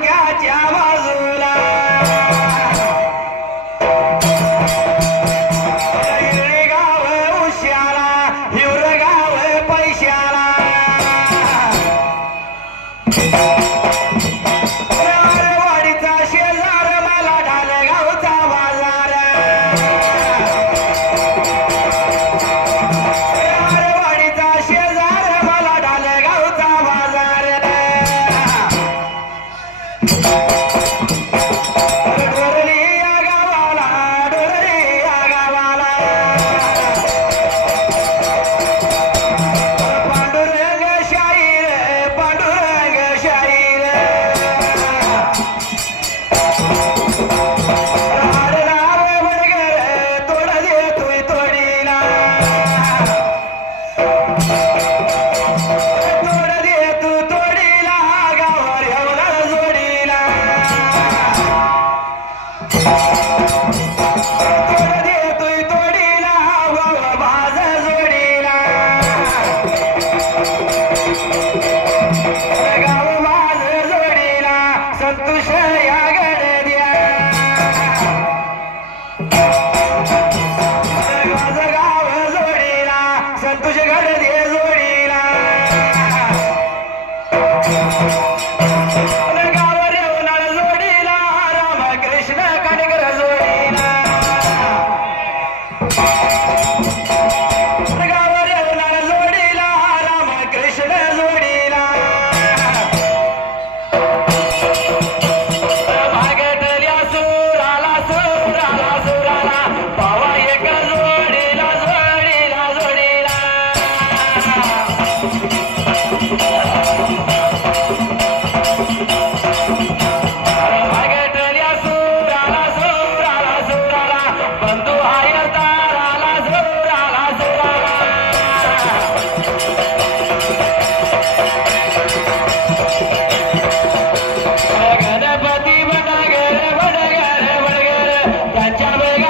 家家万事。बडगर